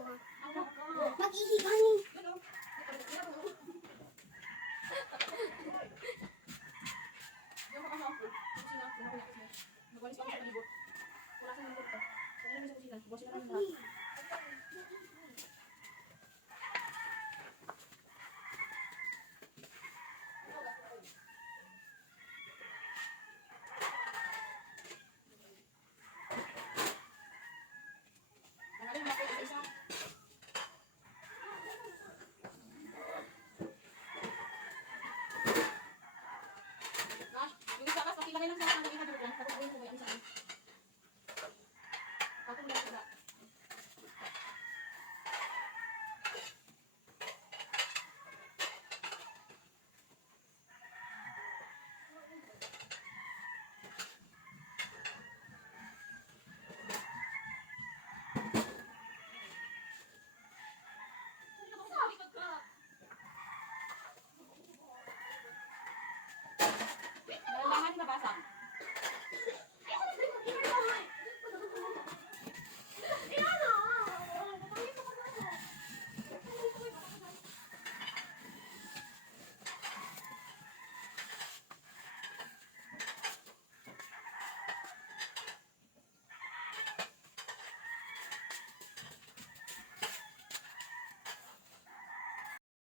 Mag-ihi kami. Wala sa mga buto. Wala sa mga buto. Wala sa mga buto.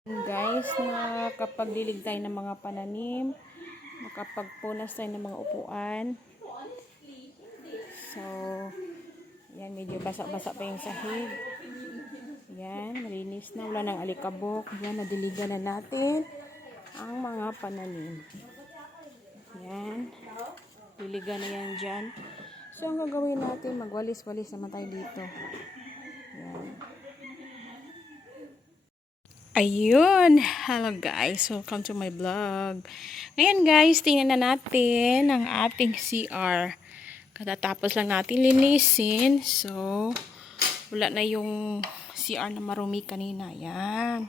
Guys, nakapagdilig tayo ng mga pananim, nakapagpunas tayo ng mga upuan. So, yan, medyo basa-basa pa yung sahig. Yan, malinis na, wala nang alikabok. Yan, nadiligan na natin ang mga pananim. Yan, diligan na yan dyan. So, ang gagawin natin, magwalis-walis naman tayo dito. Yan. Ayun! Hello guys! Welcome to my vlog. Ngayon guys, tingnan na natin ang ating CR. Katatapos lang natin linisin. So, wala na yung CR na marumi kanina. Yan.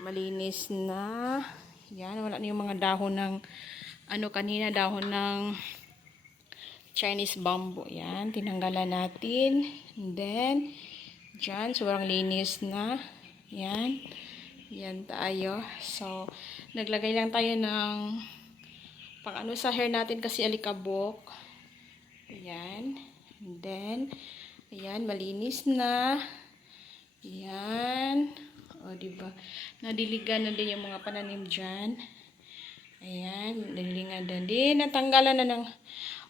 Malinis na. Yan, wala na yung mga dahon ng ano kanina, dahon ng Chinese bamboo. Yan, tinanggalan natin. And then, Diyan, sobrang linis na. Yan. Yan tayo. So, naglagay lang tayo ng pang ano sa hair natin kasi alikabok. Ayan. And then, ayan, malinis na. Ayan. O, diba? Nadiligan na din yung mga pananim dyan. Ayan, nadilingan na din. Natanggalan na ng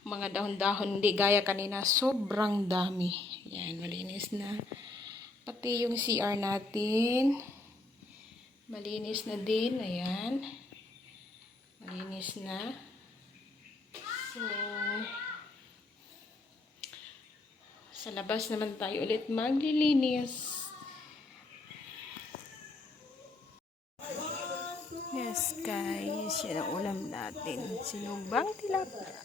mga dahon-dahon. Hindi gaya kanina. Sobrang dami. Ayan, malinis na. Pati yung CR natin. Malinis na din. Ayan. Malinis na. So, sa labas naman tayo ulit maglilinis. Yes, guys. Yan ang ulam natin. Sinugbang tilapia.